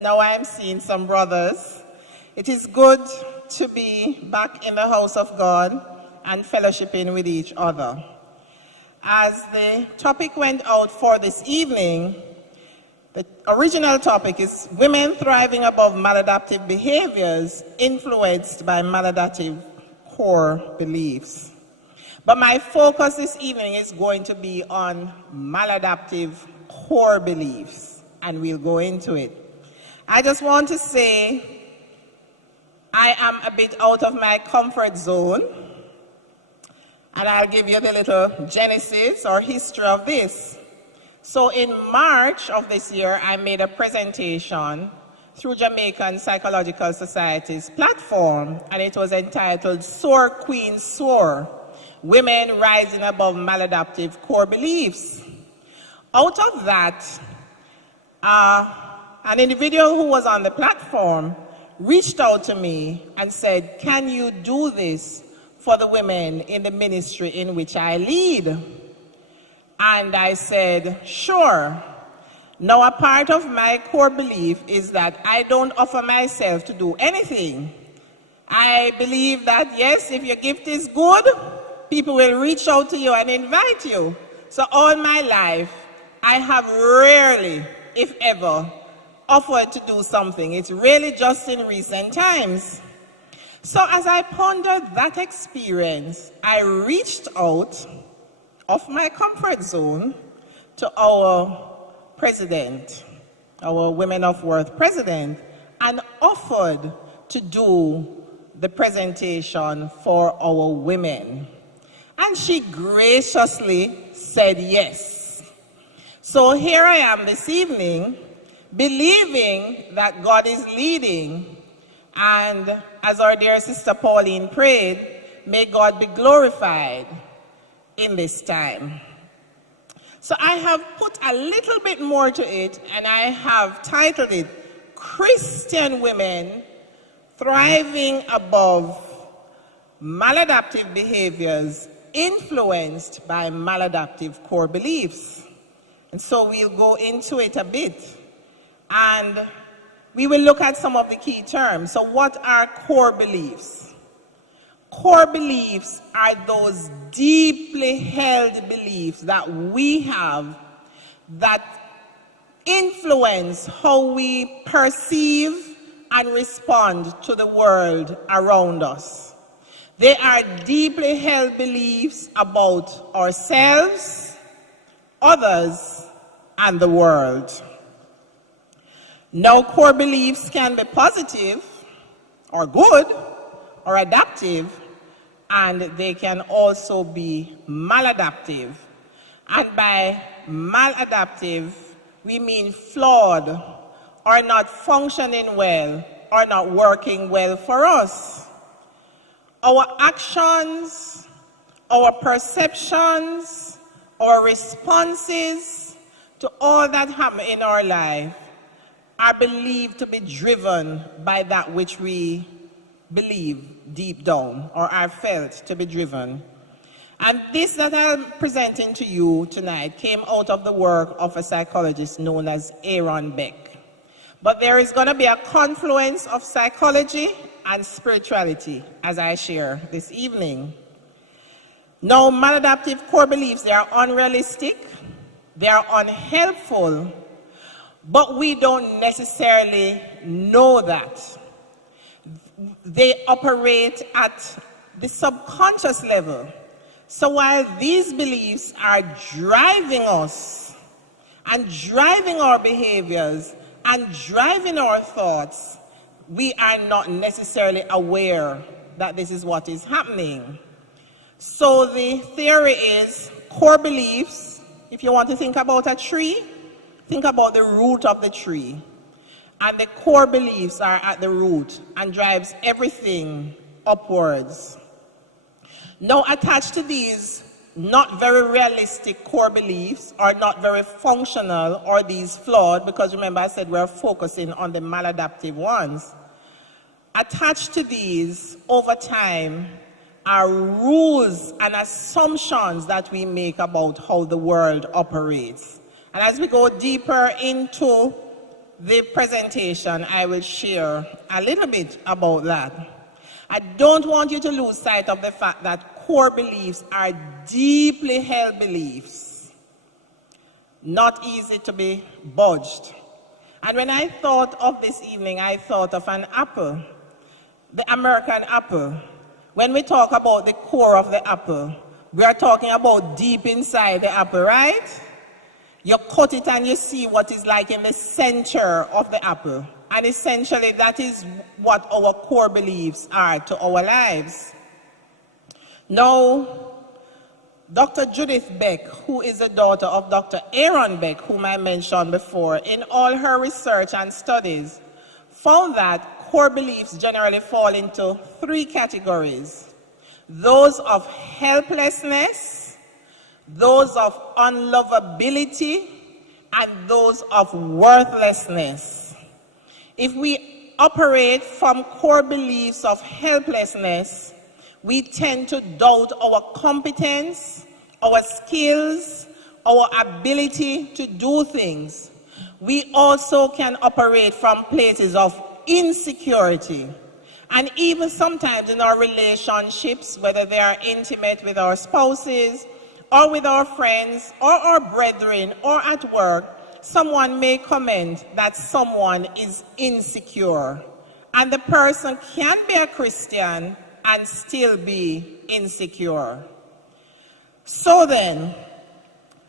Now I'm seeing some brothers. It is good to be back in the house of God and fellowshipping with each other. As the topic went out for this evening, the original topic is Women Thriving Above Maladaptive Behaviors Influenced by Maladaptive Core Beliefs. But my focus this evening is going to be on maladaptive core beliefs, and we'll go into it. I just want to say I am a bit out of my comfort zone, and I'll give you the little genesis or history of this. So in March of this year, I made a presentation through Jamaican Psychological Society's platform, and it was entitled Soar Queen Soar, Women Rising Above Maladaptive Core Beliefs. Out of that, an individual who was on the platform reached out to me and said, "Can you do this for the women in the ministry in which I lead?" And I said, "Sure." Now, a part of my core belief is that I don't offer myself to do anything. I believe that, yes, if your gift is good, people will reach out to you and invite you. So all my life, I have rarely, if ever, offered to do something. It's really just in recent times. So as I pondered that experience, I reached out of my comfort zone to our president, our Women of Worth president, and offered to do the presentation for our women. And she graciously said yes. So here I am this evening, believing that God is leading, and as our dear sister Pauline prayed, may God be glorified in this time. So I have put a little bit more to it, and I have titled it, Christian Women Thriving Above Maladaptive Behaviors Influenced by Maladaptive Core Beliefs. And so we'll go into it a bit. And we will look at some of the key terms. So what are core beliefs? Core beliefs are those deeply held beliefs that we have that influence how we perceive and respond to the world around us. They are deeply held beliefs about ourselves, others, and the world. Now, core beliefs can be positive or good or adaptive, and they can also be maladaptive. And by maladaptive, we mean flawed or not functioning well or not working well for us. Our actions, our perceptions, our responses to all that happen in our life are believed to be driven by that which we believe deep down or are felt to be driven. And this that I'm presenting to you tonight came out of the work of a psychologist known as Aaron Beck. But there is going to be a confluence of psychology and spirituality as I share this evening. Now, maladaptive core beliefs, they are unrealistic, they are unhelpful, but we don't necessarily know that. They operate at the subconscious level. So while these beliefs are driving us and driving our behaviors and driving our thoughts, we are not necessarily aware that this is what is happening. So the theory is core beliefs. If you want to think about a tree, think about the root of the tree. And the core beliefs are at the root and drives everything upwards. Now, attached to these not very realistic core beliefs or not very functional or these flawed, because remember I said we're focusing on the maladaptive ones. Attached to these over time are rules and assumptions that we make about how the world operates. And as we go deeper into the presentation, I will share a little bit about that. I don't want you to lose sight of the fact that core beliefs are deeply held beliefs, not easy to be budged. And when I thought of this evening, I thought of an apple, the American apple. When we talk about the core of the apple, we are talking about deep inside the apple, right? You cut it and you see what is like in the center of the apple. And essentially that is what our core beliefs are to our lives. Now, Dr. Judith Beck, who is the daughter of Dr. Aaron Beck, whom I mentioned before, in all her research and studies, found that core beliefs generally fall into three categories: those of helplessness, those of unlovability, and those of worthlessness. If we operate from core beliefs of helplessness, we tend to doubt our competence, our skills, our ability to do things. We also can operate from places of insecurity. And even sometimes in our relationships, whether they are intimate with our spouses, or with our friends, or our brethren, or at work, someone may comment that someone is insecure. And the person can be a Christian and still be insecure. So then,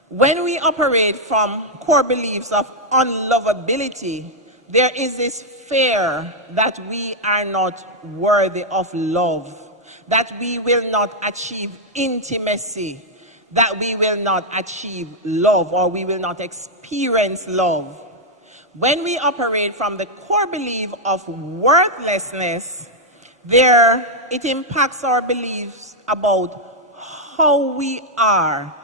when we operate from core beliefs of unlovability, there is this fear that we are not worthy of love, that we will not achieve intimacy, that we will not achieve love, or we will not experience love. When we operate from the core belief of worthlessness, it impacts our beliefs about how we are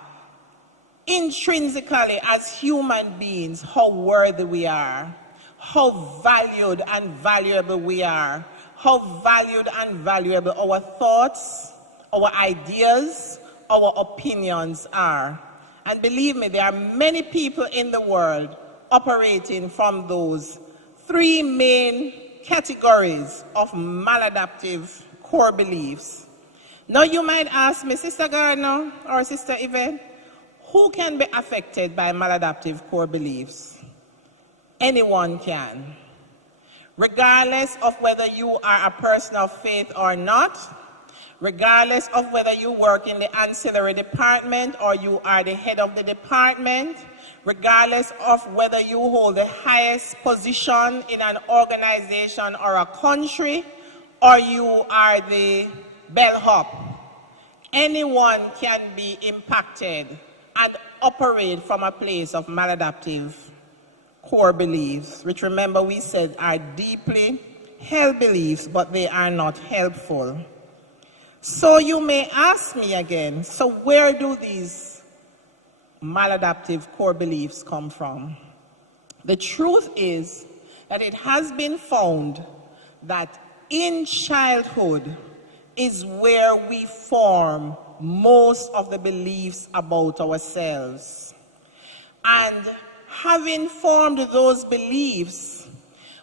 intrinsically as human beings, how worthy we are, how valued and valuable we are, how valued and valuable our thoughts, our ideas, our opinions are. And believe me, there are many people in the world operating from those three main categories of maladaptive core beliefs. Now you might ask me, Sister Gardner or Sister Yvette, who can be affected by maladaptive core beliefs? Anyone can. Regardless of whether you are a person of faith or not, regardless of whether you work in the ancillary department or you are the head of the department, regardless of whether you hold the highest position in an organization or a country, or you are the bellhop, anyone can be impacted and operate from a place of maladaptive core beliefs, which, remember, we said are deeply held beliefs, but they are not helpful. So you may ask me again, so where do these maladaptive core beliefs come from? The truth is that it has been found that in childhood is where we form most of the beliefs about ourselves. And having formed those beliefs,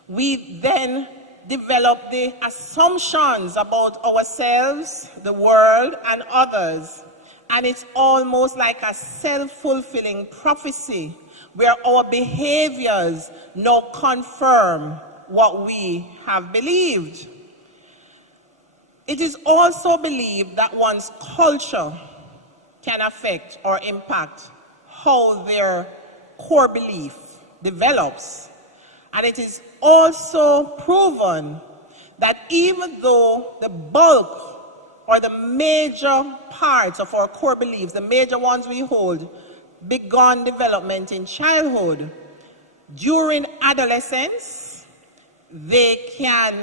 we then develop the assumptions about ourselves, the world, and others. And it's almost like a self-fulfilling prophecy where our behaviors now confirm what we have believed. It is also believed that one's culture can affect or impact how their core belief develops. And it is also proven that even though the bulk or the major parts of our core beliefs, the major ones we hold, began development in childhood, during adolescence, they can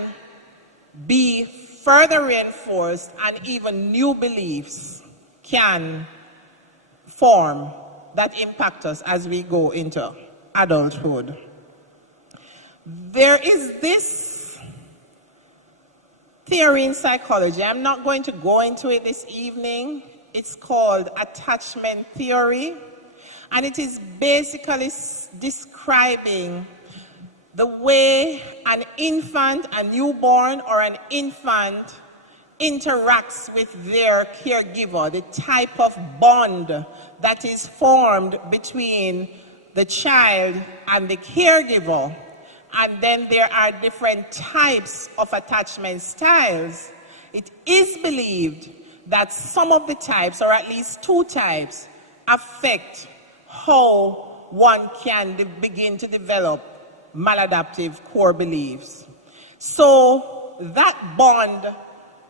be further reinforced, and even new beliefs can form that impact us as we go into adulthood. There is this theory in psychology. I'm not going to go into it this evening. It's called attachment theory, and it is basically describing the way an infant, a newborn, or an infant interacts with their caregiver, the type of bond that is formed between the child and the caregiver. And then there are different types of attachment styles. It is believed that some of the types, or at least 2 types, affect how one can begin to develop maladaptive core beliefs. So that bond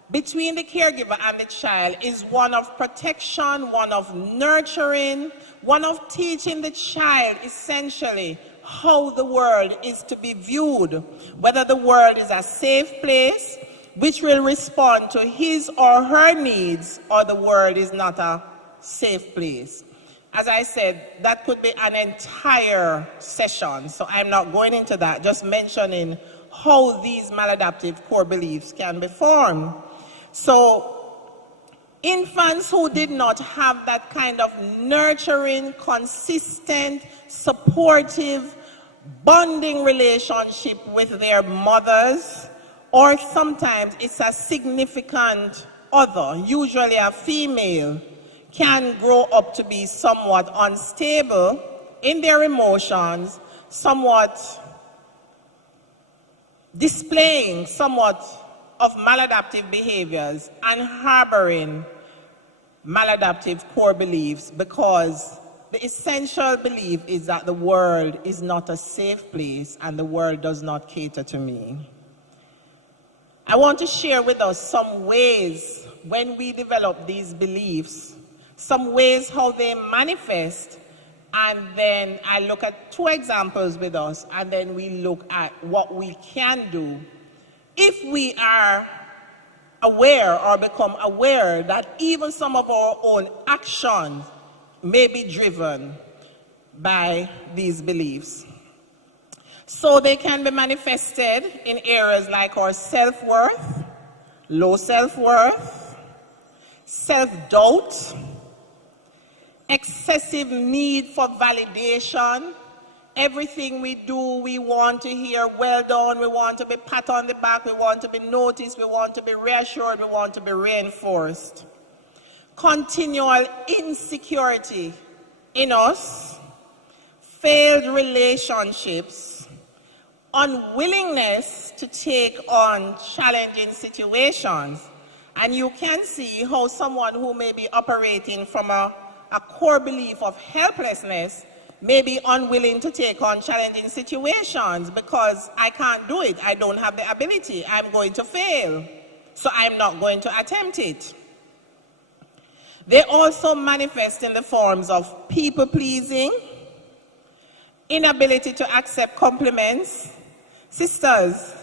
between the caregiver and the child is one of protection, one of nurturing, one of teaching the child essentially how the world is to be viewed, whether the world is a safe place which will respond to his or her needs, or the world is not a safe place. As I said, that could be an entire session, so I'm not going into that, just mentioning how these maladaptive core beliefs can be formed. So, infants who did not have that kind of nurturing, consistent, supportive, bonding relationship with their mothers, or sometimes it's a significant other, usually a female, can grow up to be somewhat unstable in their emotions, somewhat displaying somewhat of maladaptive behaviors and harboring maladaptive core beliefs, because the essential belief is that the world is not a safe place and the world does not cater to me. I want to share with us some ways when we develop these beliefs, some ways how they manifest, and then I look at 2 examples with us, and then we look at what we can do if we are aware or become aware that even some of our own actions may be driven by these beliefs. So they can be manifested in areas like our self-worth, low self-worth, self-doubt, excessive need for validation. Everything we do, we want to hear well done, we want to be pat on the back, we want to be noticed, we want to be reassured, we want to be reinforced. Continual insecurity in us, failed relationships, unwillingness to take on challenging situations. And you can see how someone who may be operating from a core belief of helplessness may be unwilling to take on challenging situations because I can't do it, I don't have the ability, I'm going to fail, so I'm not going to attempt it. They also manifest in the forms of people-pleasing, inability to accept compliments. Sisters,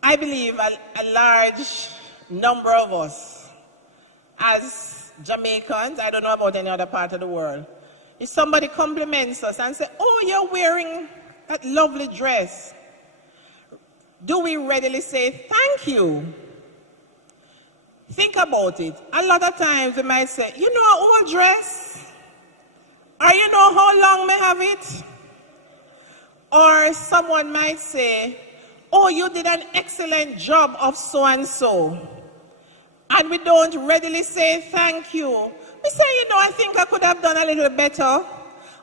I believe a large number of us, as Jamaicans, I don't know about any other part of the world, if somebody compliments us and says, oh, you're wearing that lovely dress, do we readily say, thank you? Think about it. A lot of times we might say, you know an old dress? Or you know how long may have it? Or someone might say, oh, you did an excellent job of so-and-so. And we don't readily say thank you. We say, you know, I think I could have done a little better.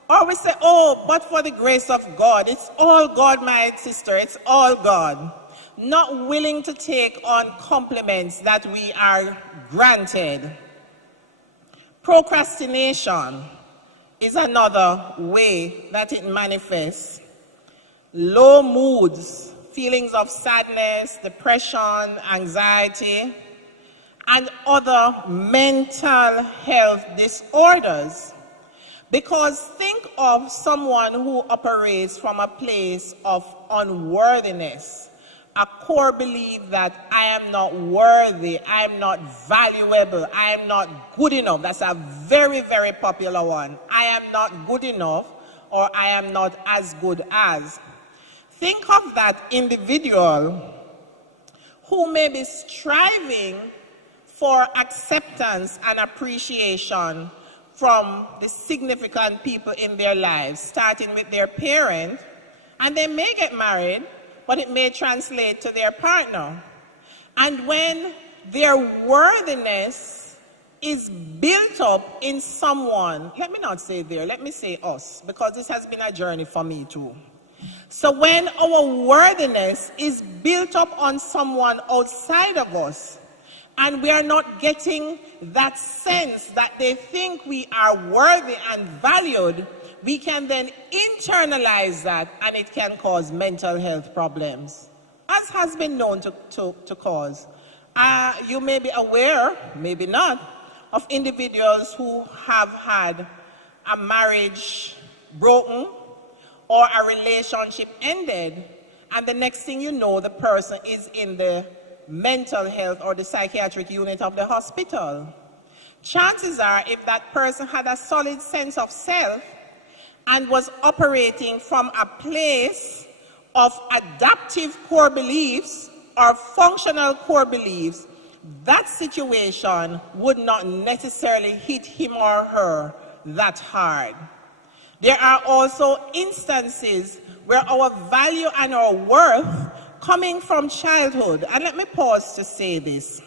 Or we say, oh, but for the grace of God. It's all God, my sister. It's all God. Not willing to take on compliments that we are granted. Procrastination is another way that it manifests. Low moods, feelings of sadness, depression, anxiety, and other mental health disorders. Because think of someone who operates from a place of unworthiness, a core belief that I am not worthy, I am not valuable, I am not good enough. That's a very, very popular one. I am not good enough, or I am not as good as. Think of that individual who may be striving for acceptance and appreciation from the significant people in their lives, starting with their parent And they may get married, but it may translate to their partner. And when their worthiness is built up in someone, let me not say there, let me say us, because this has been a journey for me too. So when our worthiness is built up on someone outside of us, and we are not getting that sense that they think we are worthy and valued, we can then internalize that, and it can cause mental health problems, as has been known to cause. You may be aware, maybe not, of individuals who have had a marriage broken or a relationship ended, and the next thing you know, the person is in the mental health or the psychiatric unit of the hospital. Chances are, if that person had a solid sense of self and was operating from a place of adaptive core beliefs or functional core beliefs, that situation would not necessarily hit him or her that hard. There are also instances where our value and our worth coming from childhood, and let me pause to say this,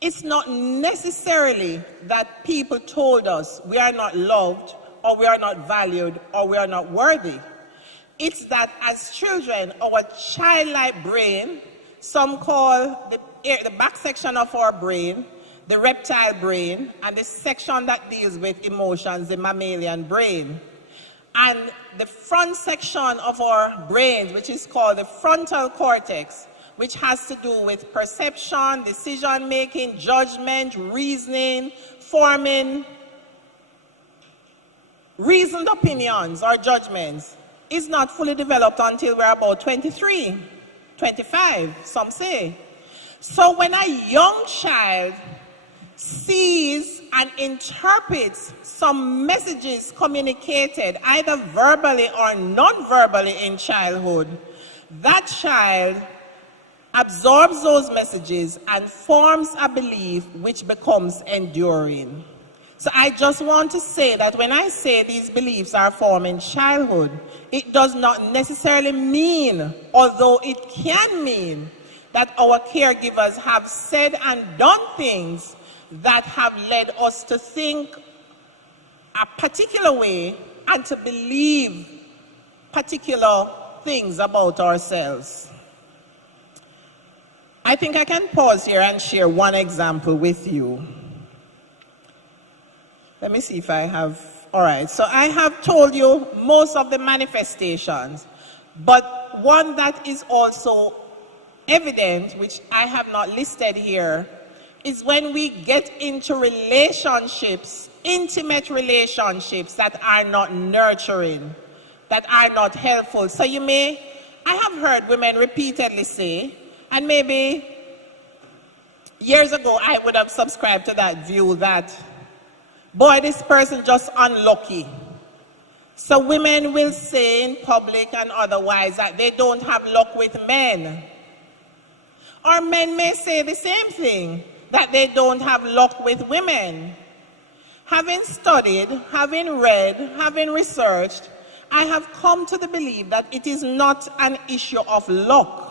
it's not necessarily that people told us we are not loved or we are not valued or we are not worthy. It's that as children, our childlike brain, some call the back section of our brain, the reptile brain, and the section that deals with emotions, the mammalian brain. And the front section of our brains, which is called the frontal cortex, which has to do with perception, decision-making, judgment, reasoning, forming reasoned opinions or judgments, is not fully developed until we're about 23, 25, some say. So when a young child sees and interprets some messages communicated either verbally or non-verbally in childhood, that child absorbs those messages and forms a belief which becomes enduring. So I just want to say that when I say these beliefs are formed in childhood, it does not necessarily mean, although it can mean, that our caregivers have said and done things that have led us to think a particular way and to believe particular things about ourselves. I think I can pause here and share one example with you. Let me see if I have, all right. So I have told you most of the manifestations, but one that is also evident, which I have not listed here, is when we get into relationships, intimate relationships that are not nurturing, that are not helpful. So I have heard women repeatedly say, and maybe years ago I would have subscribed to that view that, boy, this person just unlucky. So women will say in public and otherwise that they don't have luck with men. Or men may say the same thing, that they don't have luck with women. Having studied, having read, having researched, I have come to the belief that it is not an issue of luck.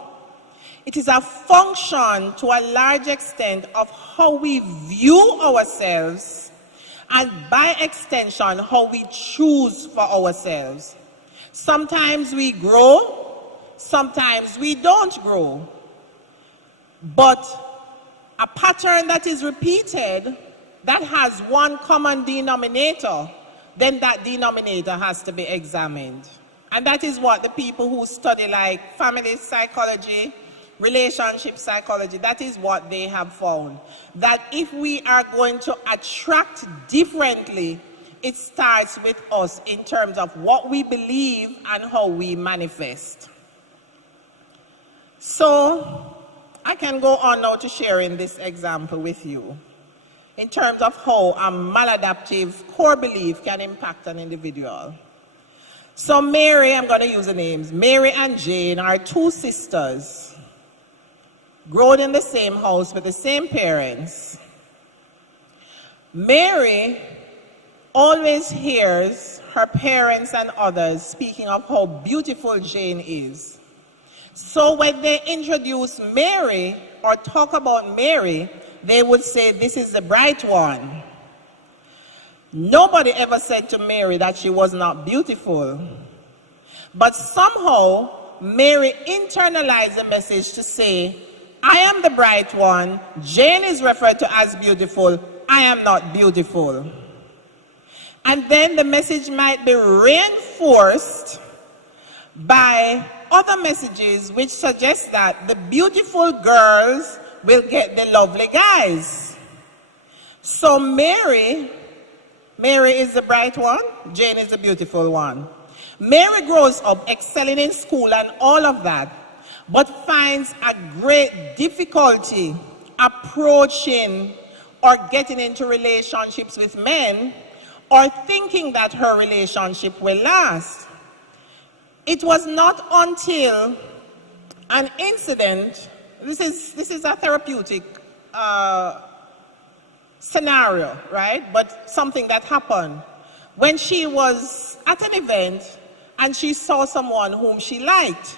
It is a function to a large extent of how we view ourselves and by extension how we choose for ourselves. Sometimes we grow, sometimes we don't grow. But a pattern that is repeated, that has one common denominator, then that denominator has to be examined. And that is what the people who study like family psychology, relationship psychology, that is what they have found. That if we are going to attract differently, it starts with us in terms of what we believe and how we manifest. So I can go on now to sharing this example with you in terms of how a maladaptive core belief can impact an individual. So Mary, I'm going to use the names, Mary and Jane are two sisters, grown in the same house with the same parents. Mary always hears her parents and others speaking of how beautiful Jane is. So when they introduce Mary or talk about Mary, they would say, this is the bright one. Nobody ever said to Mary that she was not beautiful. But somehow, Mary internalized the message to say, I am the bright one. Jane is referred to as beautiful. I am not beautiful. And then the message might be reinforced by other messages which suggest that the beautiful girls will get the lovely guys. So Mary is the bright one, Jane is the beautiful one. Mary grows up excelling in school and all of that, but finds a great difficulty approaching or getting into relationships with men or thinking that her relationship will last. It was not until an incident, this is a therapeutic scenario, right? But something that happened when she was at an event and she saw someone whom she liked.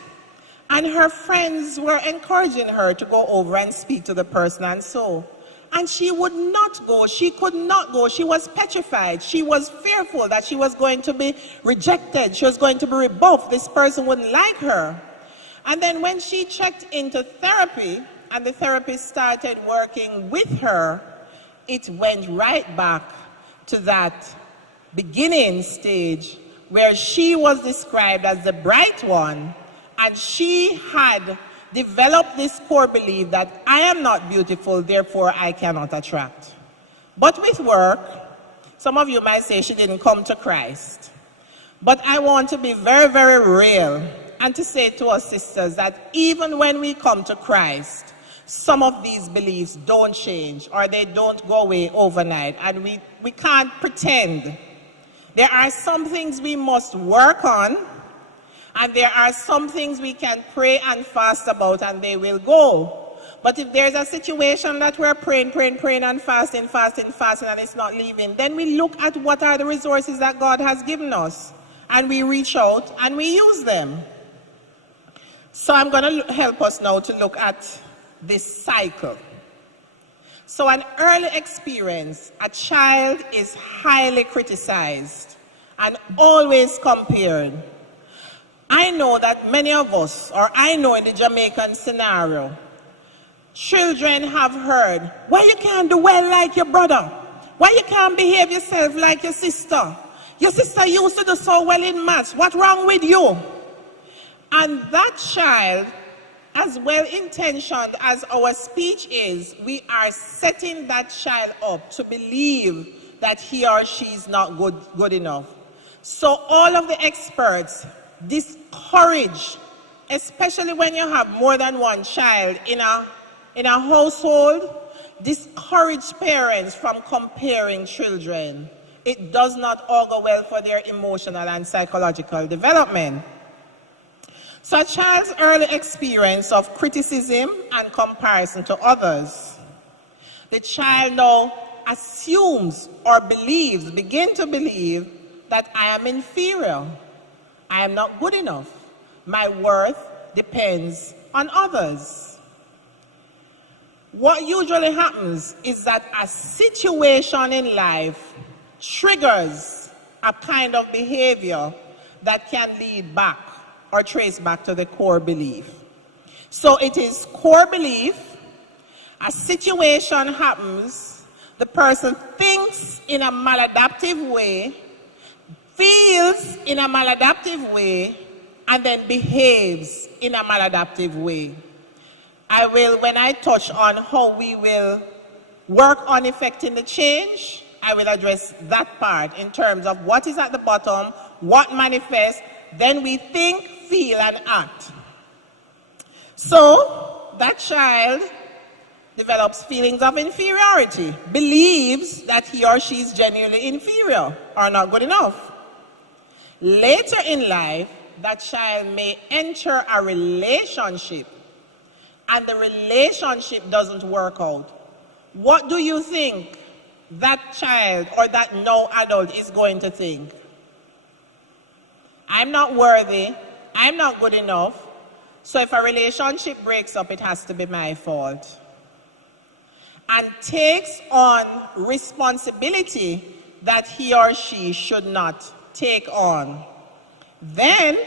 And her friends were encouraging her to go over and speak to the person and so. And she would not go, she could not go, she was petrified. She was fearful that she was going to be rejected, she was going to be rebuffed, this person wouldn't like her. And then when she checked into therapy and the therapist started working with her, it went right back to that beginning stage where she was described as the bright one, and she had developed this core belief that I am not beautiful, therefore I cannot attract. But with work, some of you might say she didn't come to Christ. But I want to be very, very real and to say to us sisters that even when we come to Christ, some of these beliefs don't change or they don't go away overnight, and we can't pretend. There are some things we must work on, and there are some things we can pray and fast about and they will go. But if there's a situation that we're praying and fasting and it's not leaving, then we look at what are the resources that God has given us and we reach out and we use them. So I'm going to help us now to look at this cycle. So an early experience, a child is highly criticized and always compared. I know that many of us, or I know in the Jamaican scenario, children have heard, why you can't do well like your brother? Why you can't behave yourself like your sister? Your sister used to do so well in maths. What's wrong with you? And that child, as well-intentioned as our speech is, we are setting that child up to believe that he or she is not good enough. So all of the experts discourage, especially when you have more than one child in a household, discourage parents from comparing children. It does not augur well for their emotional and psychological development. So a child's early experience of criticism and comparison to others, the child now assumes or begin to believe that I am inferior. I am not good enough. My worth depends on others. What usually happens is that a situation in life triggers a kind of behavior that can lead back or trace back to the core belief. So it is core belief, a situation happens, the person thinks in a maladaptive way, feels in a maladaptive way, and then behaves in a maladaptive way. I will, when I touch on how we will work on effecting the change, I will address that part in terms of what is at the bottom, what manifests, then we think, feel, and act. So that child develops feelings of inferiority, believes that he or she is genuinely inferior or not good enough. Later in life, that child may enter a relationship and the relationship doesn't work out. What do you think that child or that now adult is going to think? I'm not worthy, I'm not good enough, so if a relationship breaks up, it has to be my fault. And takes on responsibility that he or she should not take on. Then,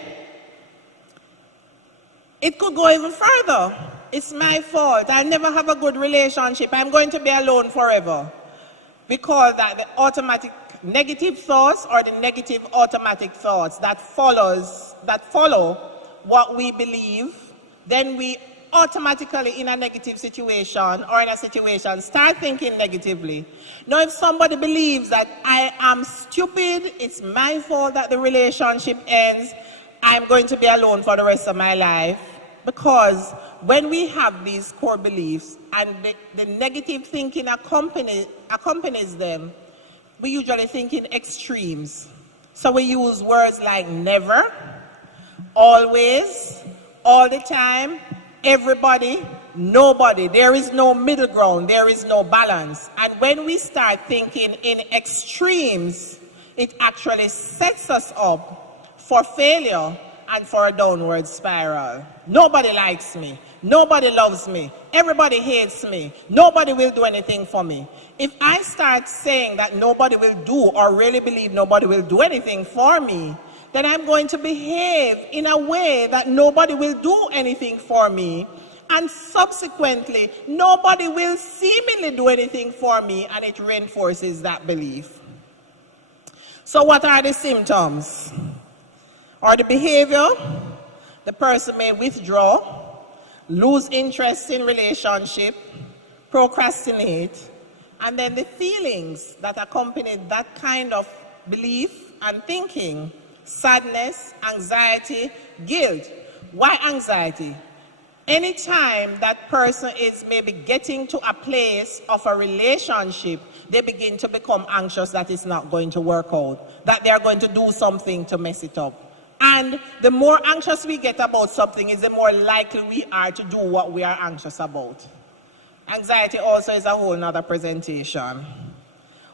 it could go even further. It's my fault. I'll never have a good relationship. I'm going to be alone forever. Because that the automatic negative thoughts or the negative automatic thoughts that follow what we believe, then we automatically in a negative situation or in a situation start thinking negatively. Now if somebody believes that I am stupid, it's my fault that the relationship ends, I'm going to be alone for the rest of my life. Because when we have these core beliefs and the negative thinking accompanies them, we usually think in extremes. So we use words like never, always, all the time, everybody, nobody. There is no middle ground. There is no balance. And when we start thinking in extremes, it actually sets us up for failure and for a downward spiral. Nobody likes me. Nobody loves me. Everybody hates me. Nobody will do anything for me. If I start saying that nobody will do or really believe nobody will do anything for me, then I'm going to behave in a way that nobody will do anything for me. And subsequently, nobody will seemingly do anything for me, and it reinforces that belief. So what are the symptoms? Or the behavior? The person may withdraw, lose interest in relationship, procrastinate, and then the feelings that accompany that kind of belief and thinking: sadness, anxiety, guilt. Why anxiety? Anytime that person is maybe getting to a place of a relationship, they begin to become anxious that it's not going to work out, that they're going to do something to mess it up. And the more anxious we get about something is the more likely we are to do what we are anxious about. Anxiety also is a whole nother presentation.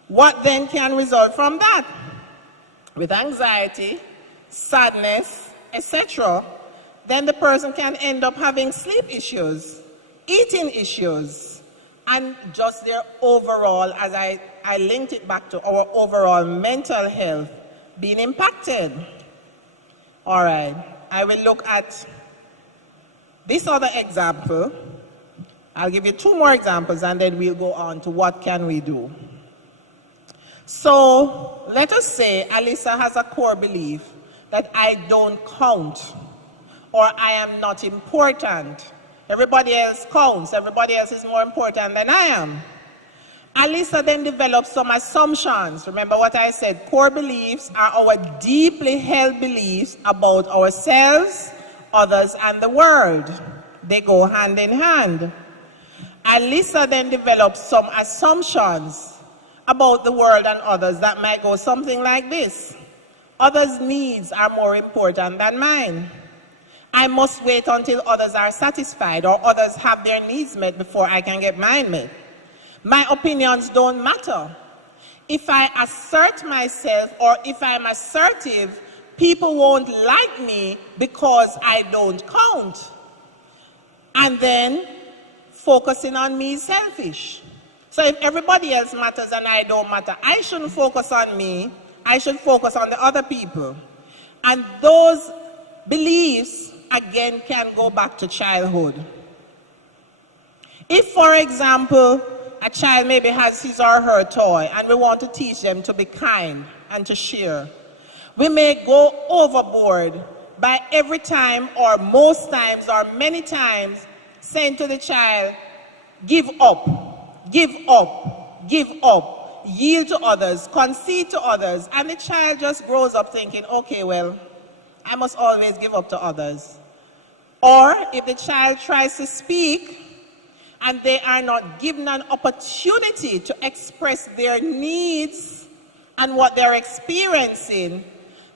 What then can result from that? With anxiety, sadness, etc., then the person can end up having sleep issues, eating issues, and just their overall, as I linked it back to our overall mental health being impacted. All right, I will look at this other example. I'll give you two more examples and then we'll go on to what can we do. So let us say Alyssa has a core belief that I don't count or I am not important. Everybody else counts. Everybody else is more important than I am. Alyssa then develops some assumptions. Remember what I said, core beliefs are our deeply held beliefs about ourselves, others, and the world. They go hand in hand. Alyssa then develops some assumptions about the world and others that might go something like this. Others' needs are more important than mine. I must wait until others are satisfied or others have their needs met before I can get mine met. My opinions don't matter. If I assert myself or if I'm assertive, people won't like me because I don't count. And then focusing on me is selfish. So if everybody else matters and I don't matter, I shouldn't focus on me, I should focus on the other people. And those beliefs, again, can go back to childhood. If, for example, a child maybe has his or her toy and we want to teach them to be kind and to share, we may go overboard by every time or most times or many times saying to the child, give up, give up, give up, yield to others, concede to others, and the child just grows up thinking, okay, well, I must always give up to others. Or if the child tries to speak and they are not given an opportunity to express their needs and what they're experiencing,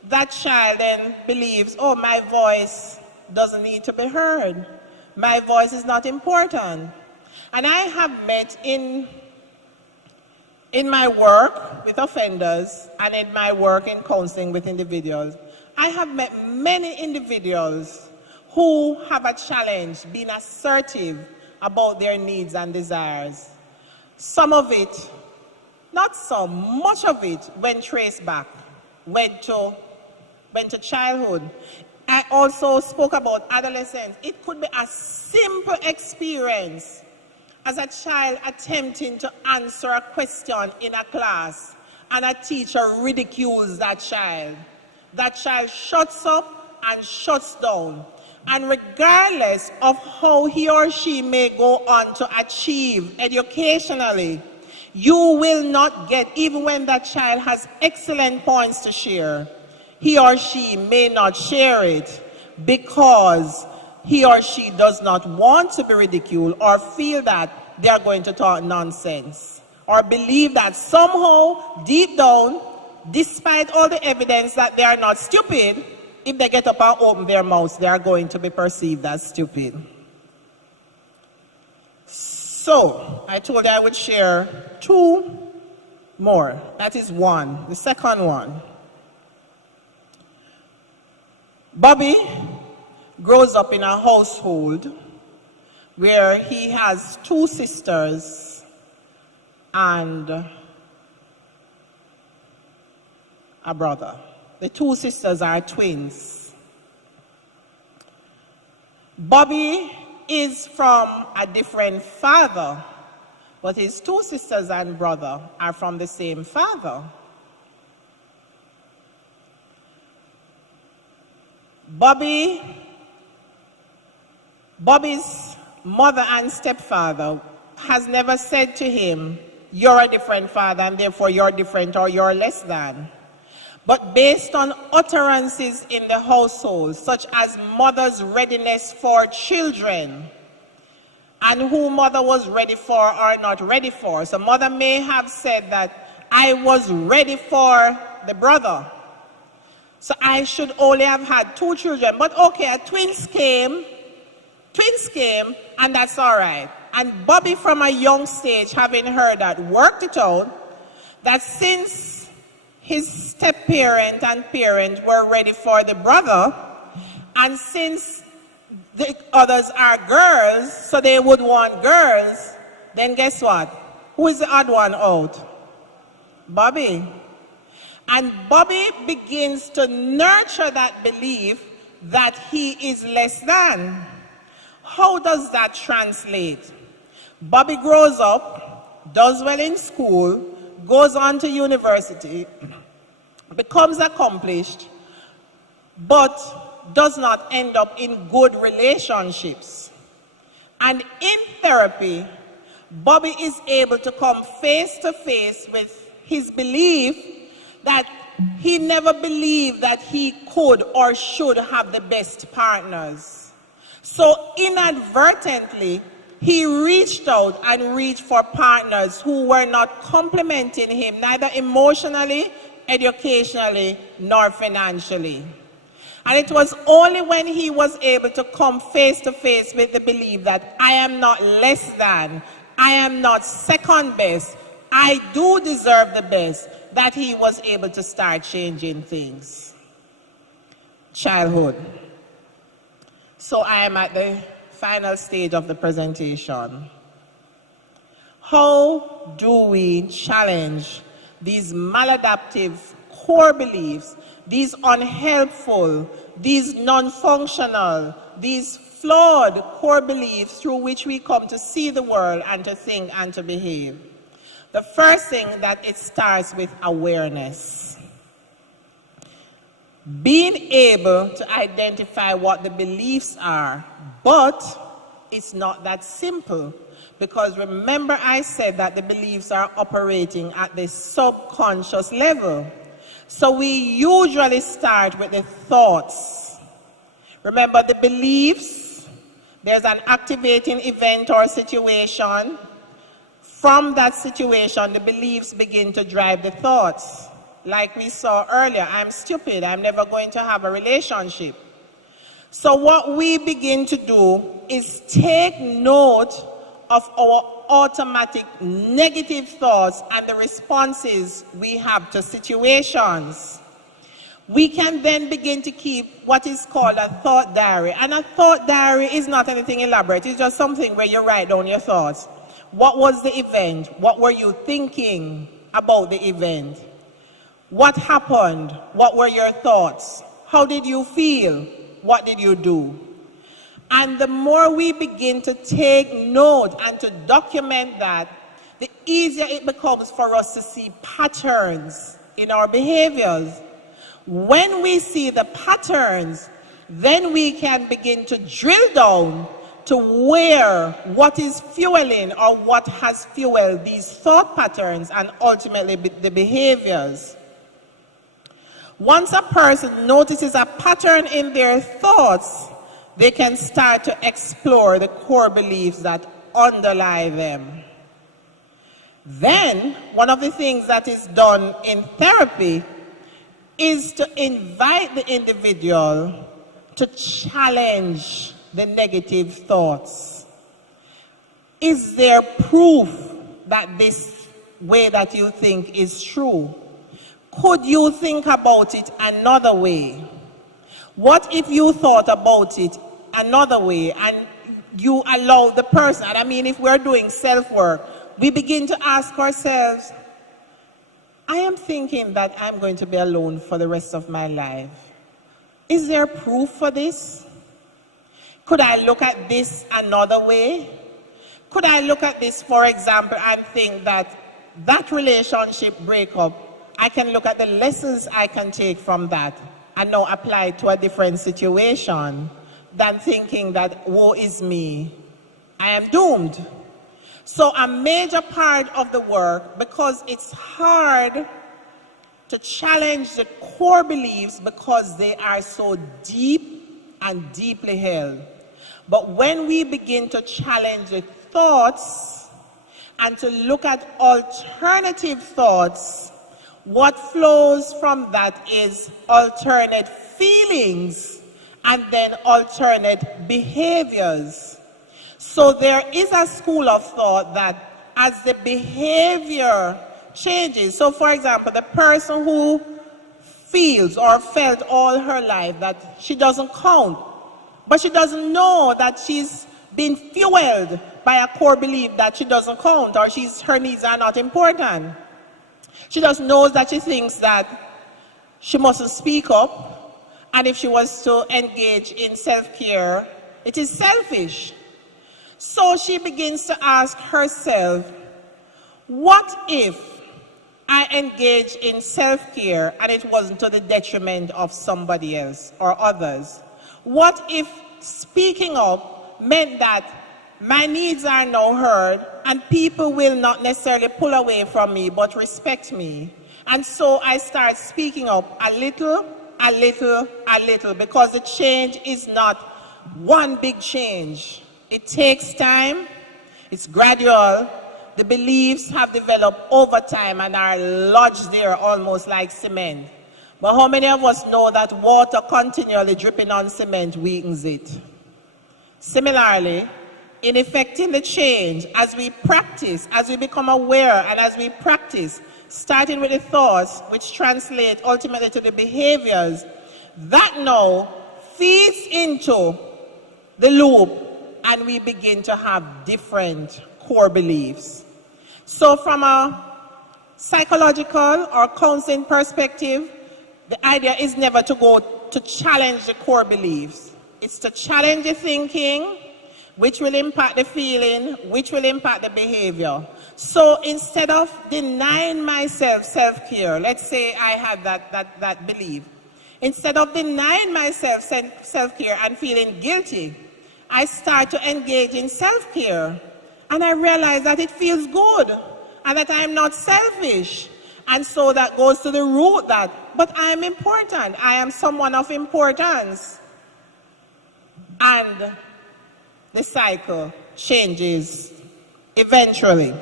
that child then believes, oh, my voice doesn't need to be heard. My voice is not important. And I have met in my work with offenders and in my work in counseling with individuals, I have met many individuals who have a challenge being assertive about their needs and desires. Some of it, not so much of it, when traced back, went to childhood. I also spoke about adolescence. It could be a simple experience as a child attempting to answer a question in a class and a teacher ridicules that child. That child shuts up and shuts down. And regardless of how he or she may go on to achieve educationally, you will not get, even when that child has excellent points to share, he or she may not share it because he or she does not want to be ridiculed or feel that they are going to talk nonsense or believe that somehow, deep down, despite all the evidence that they are not stupid, if they get up and open their mouths, they are going to be perceived as stupid. So, I told you I would share two more. That is one. The second one. Bobby grows up in a household where he has two sisters and a brother. The two sisters are twins. Bobby is from a different father, but his two sisters and brother are from the same father. Bobby's mother and stepfather has never said to him, "You're a different father and therefore you're different or you're less than." But based on utterances in the household, such as mother's readiness for children, and who mother was ready for or not ready for. So mother may have said that, "I was ready for the brother, so I should only have had two children." But okay, twins came, and that's all right. And Bobby, from a young stage, having heard that, worked it out, that since his step-parent and parent were ready for the brother, and since the others are girls, so they would want girls, then guess what? Who is the odd one out? Bobby. And Bobby begins to nurture that belief that he is less than. How does that translate? Bobby grows up, does well in school, goes on to university, becomes accomplished, but does not end up in good relationships. And in therapy, Bobby is able to come face to face with his belief that he never believed that he could or should have the best partners. So inadvertently, he reached out and reached for partners who were not complimenting him, neither emotionally, educationally, nor financially. And it was only when he was able to come face to face with the belief that I am not less than, I am not second best, I do deserve the best, that he was able to start changing things. Childhood. So I am at the final stage of the presentation. How do we challenge these maladaptive core beliefs, these unhelpful, these non-functional, these flawed core beliefs through which we come to see the world and to think and to behave? The first thing that it starts with awareness. Being able to identify what the beliefs are, but it's not that simple. Because remember I said that the beliefs are operating at the subconscious level. So we usually start with the thoughts. Remember the beliefs, there's an activating event or situation. From that situation, the beliefs begin to drive the thoughts. Like we saw earlier, I'm stupid, I'm never going to have a relationship. So what we begin to do is take note of our automatic negative thoughts and the responses we have to situations. We can then begin to keep what is called a thought diary. And a thought diary is not anything elaborate. It's just something where you write down your thoughts. What was the event? What were you thinking about the event? What happened? What were your thoughts? How did you feel? What did you do? And the more we begin to take note and to document that, the easier it becomes for us to see patterns in our behaviors. When we see the patterns, then we can begin to drill down to where, what is fueling or what has fueled these thought patterns and ultimately the behaviors. Once a person notices a pattern in their thoughts, they can start to explore the core beliefs that underlie them. Then, one of the things that is done in therapy is to invite the individual to challenge the negative thoughts. Is there proof that this way that you think is true? Could you think about it another way? What if you thought about it another way and you allow the person, and I mean if we're doing self-work, we begin to ask ourselves, I am thinking that I'm going to be alone for the rest of my life. Is there proof for this? Could I look at this another way? Could I look at this, for example, and think that that relationship breakup, I can look at the lessons I can take from that and now apply it to a different situation than thinking that, woe is me, I am doomed. So a major part of the work, because it's hard to challenge the core beliefs because they are so deep and deeply held. But when we begin to challenge the thoughts and to look at alternative thoughts, what flows from that is alternate feelings and then alternate behaviors. So there is a school of thought that as the behavior changes, so for example, the person who feels or felt all her life that she doesn't count, but she doesn't know that she's been fueled by a core belief that she doesn't count or her needs are not important. She just knows that she thinks that she mustn't speak up, and if she was to engage in self-care, it is selfish. So she begins to ask herself, what if I engage in self-care and it wasn't to the detriment of somebody else or others? What if speaking up meant that my needs are now heard and people will not necessarily pull away from me but respect me? And so I start speaking up a little, because the change is not one big change. It takes time, it's gradual. The beliefs have developed over time and are lodged there almost like cement. But how many of us know that water continually dripping on cement weakens it? Similarly, in effecting the change, as we practice, as we become aware and as we practice, starting with the thoughts which translate ultimately to the behaviors, that now feeds into the loop and we begin to have different core beliefs. So from a psychological or counseling perspective, the idea is never to go to challenge the core beliefs. It's to challenge the thinking, which will impact the feeling, which will impact the behavior. So instead of denying myself self-care, let's say I have that belief, instead of denying myself self-care and feeling guilty, I start to engage in self-care, and I realize that it feels good, and that I am not selfish. And so that goes to the root that, but I am important, I am someone of importance. And the cycle changes eventually.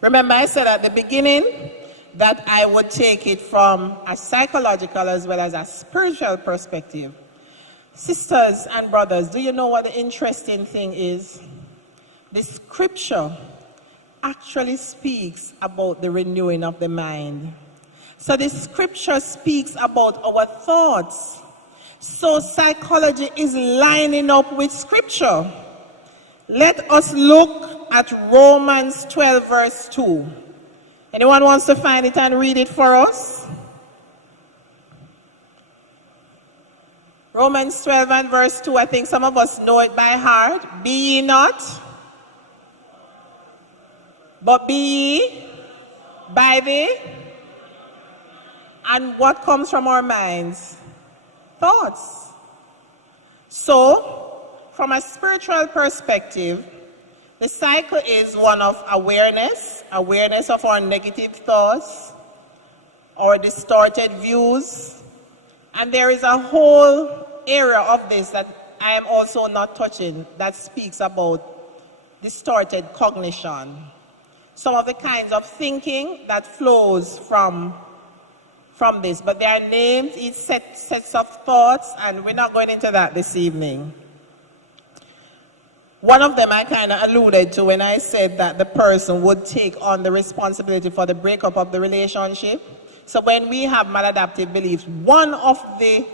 Remember I said at the beginning that I would take it from a psychological as well as a spiritual perspective. Sisters and brothers, do you know what the interesting thing is? The scripture actually speaks about the renewing of the mind. So the scripture speaks about our thoughts. So psychology is lining up with scripture. Let us look at Romans 12 verse 2. Anyone wants to find it and read it for us? Romans 12 and verse 2, I think some of us know it by heart. Be ye not, but be ye by the, and what comes from our minds? Thoughts. So, from a spiritual perspective, the cycle is one of awareness of our negative thoughts, our distorted views, and there is a whole area of this that I am also not touching that speaks about distorted cognition. Some of the kinds of thinking that flows from this, but there are names, each sets of thoughts, and we're not going into that this evening. One of them I kind of alluded to when I said that the person would take on the responsibility for the breakup of the relationship. So when we have maladaptive beliefs, one of the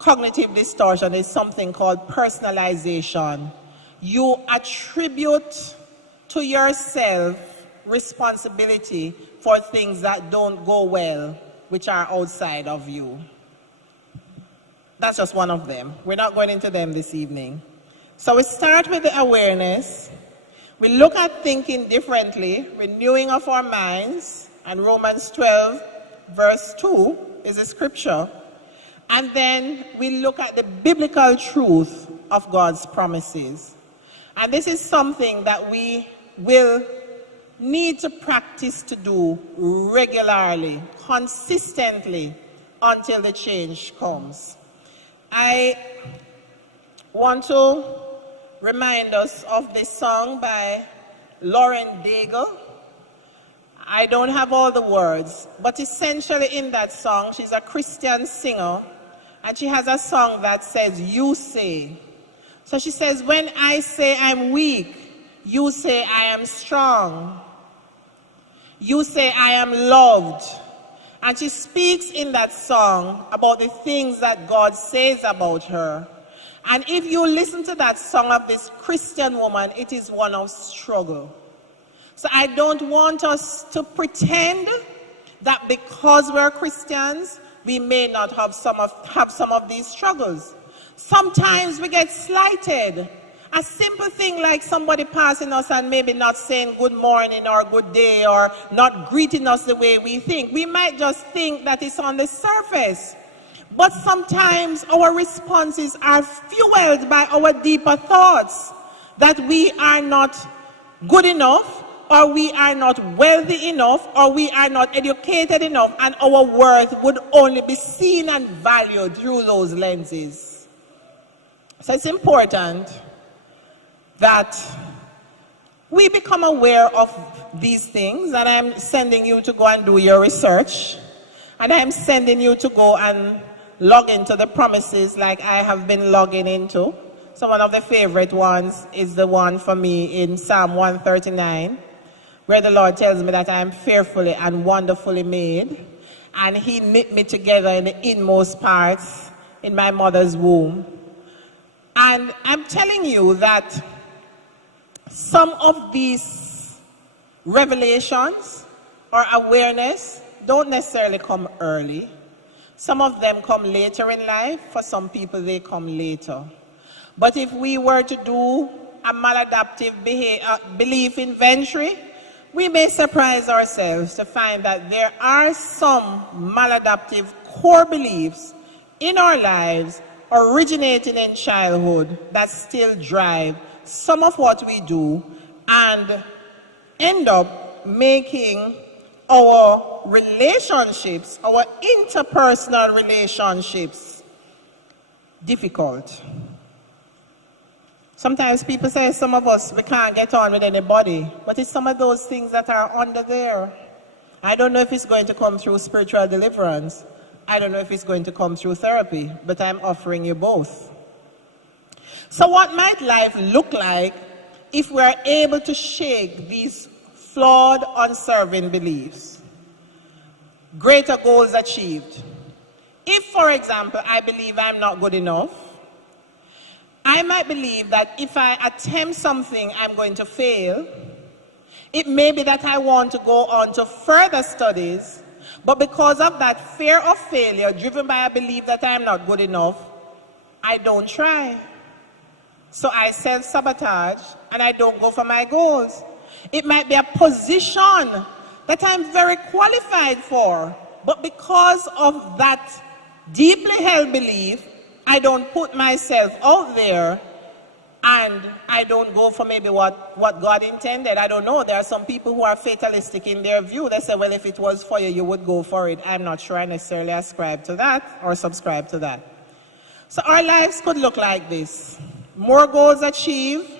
cognitive distortion is something called personalization. You attribute to yourself responsibility for things that don't go well, which are outside of you. That's just one of them. We're not going into them this evening. So we start with the awareness. We look at thinking differently, renewing of our minds, and Romans 12 verse 2 is a scripture. And then we look at the biblical truth of God's promises. And this is something that we will need to practice to do regularly, consistently, until the change comes. I want to remind us of this song by Lauren Daigle. I don't have all the words, but essentially in that song, she's a Christian singer, and she has a song that says, you say. So she says, when I say I'm weak, you say I am strong. You say I am loved. And she speaks in that song about the things that God says about her. And if you listen to that song of this Christian woman, it is one of struggle. So I don't want us to pretend that because we're Christians, we may not have some of these struggles. Sometimes we get slighted. A simple thing like somebody passing us and maybe not saying good morning or good day or not greeting us the way we think. We might just think that it's on the surface. But sometimes our responses are fueled by our deeper thoughts that we are not good enough, or we are not wealthy enough, or we are not educated enough, and our worth would only be seen and valued through those lenses. So it's important that we become aware of these things, and I'm sending you to go and do your research, and I'm sending you to go and log into the promises like I have been logging into. So one of the favorite ones is the one for me in Psalm 139, where the Lord tells me that I am fearfully and wonderfully made, and He knit me together in the inmost parts in my mother's womb. And I'm telling you that some of these revelations or awareness don't necessarily come early. Some of them come later in life. For some people, they come later. But if we were to do a maladaptive belief inventory, we may surprise ourselves to find that there are some maladaptive core beliefs in our lives originating in childhood that still drive some of what we do and end up making our relationships, our interpersonal relationships, difficult. Sometimes people say some of us, we can't get on with anybody, but it's some of those things that are under there. I don't know if it's going to come through spiritual deliverance. I don't know if it's going to come through therapy, but I'm offering you both. So what might life look like if we're able to shake these flawed, unserving beliefs? greater goals achieved. If, for example, I believe I'm not good enough, I might believe that if I attempt something, I'm going to fail. It may be that I want to go on to further studies, but because of that fear of failure, driven by a belief that I am not good enough, I don't try. So I self-sabotage and I don't go for my goals. It might be a position that I'm very qualified for, but because of that deeply held belief, I don't put myself out there and I don't go for maybe what God intended. I don't know. There are some people who are fatalistic in their view. They say, well, if it was for you, you would go for it. I'm not sure I necessarily ascribe to that or subscribe to that. So our lives could look like this. More goals achieved,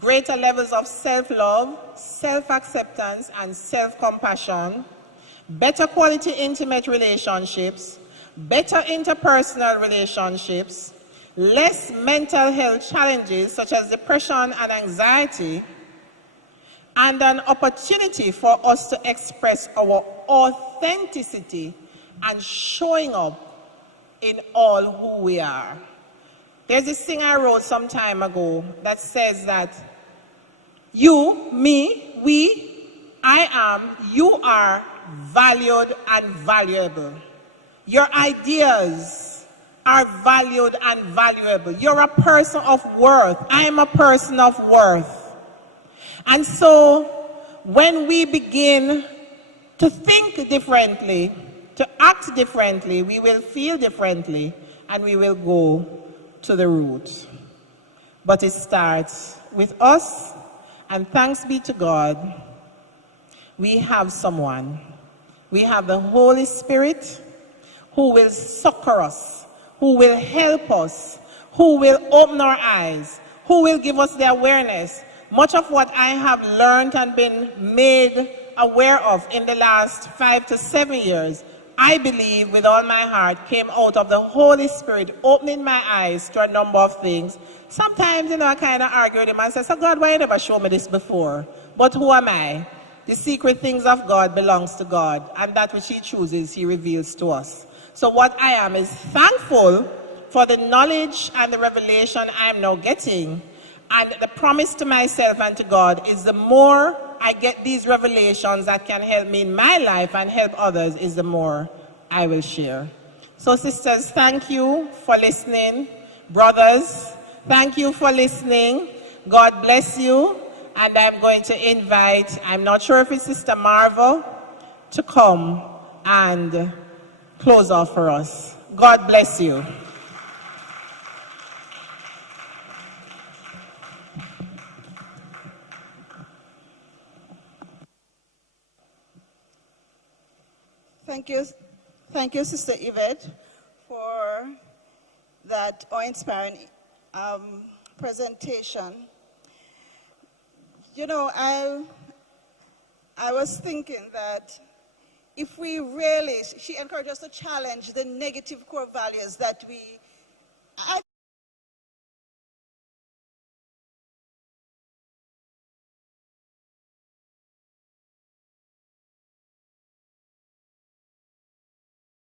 greater levels of self-love, self-acceptance, and self-compassion, better quality intimate relationships, better interpersonal relationships, less mental health challenges such as depression and anxiety, and an opportunity for us to express our authenticity and showing up in all who we are. There's this thing I wrote some time ago that says that you, me, we, I am, you are valued and valuable. Your ideas are valued and valuable. You're a person of worth. I am a person of worth. And so when we begin to think differently, to act differently, we will feel differently, and we will go to the root. But it starts with us, and thanks be to God, we have someone. We have the Holy Spirit who will succor us, who will help us, who will open our eyes, who will give us the awareness. Much of what I have learned and been made aware of in the last 5 to 7 years, I believe with all my heart came out of the Holy Spirit opening my eyes to a number of things. Sometimes, I kind of argue with him and say, so God, why you never show me this before? But who am I? The secret things of God belongs to God, and that which he chooses, he reveals to us. So what I am is thankful for the knowledge and the revelation I am now getting. And the promise to myself and to God is the more I get these revelations that can help me in my life and help others, is the more I will share. So sisters, thank you for listening. Brothers, thank you for listening. God bless you. And I'm going to invite, I'm not sure if it's Sister Marvel, to come and close off for us. God bless you. Thank you, Sister Yvette, for that awe-inspiring presentation. I was thinking that if we really, she encouraged us to challenge the negative core values that we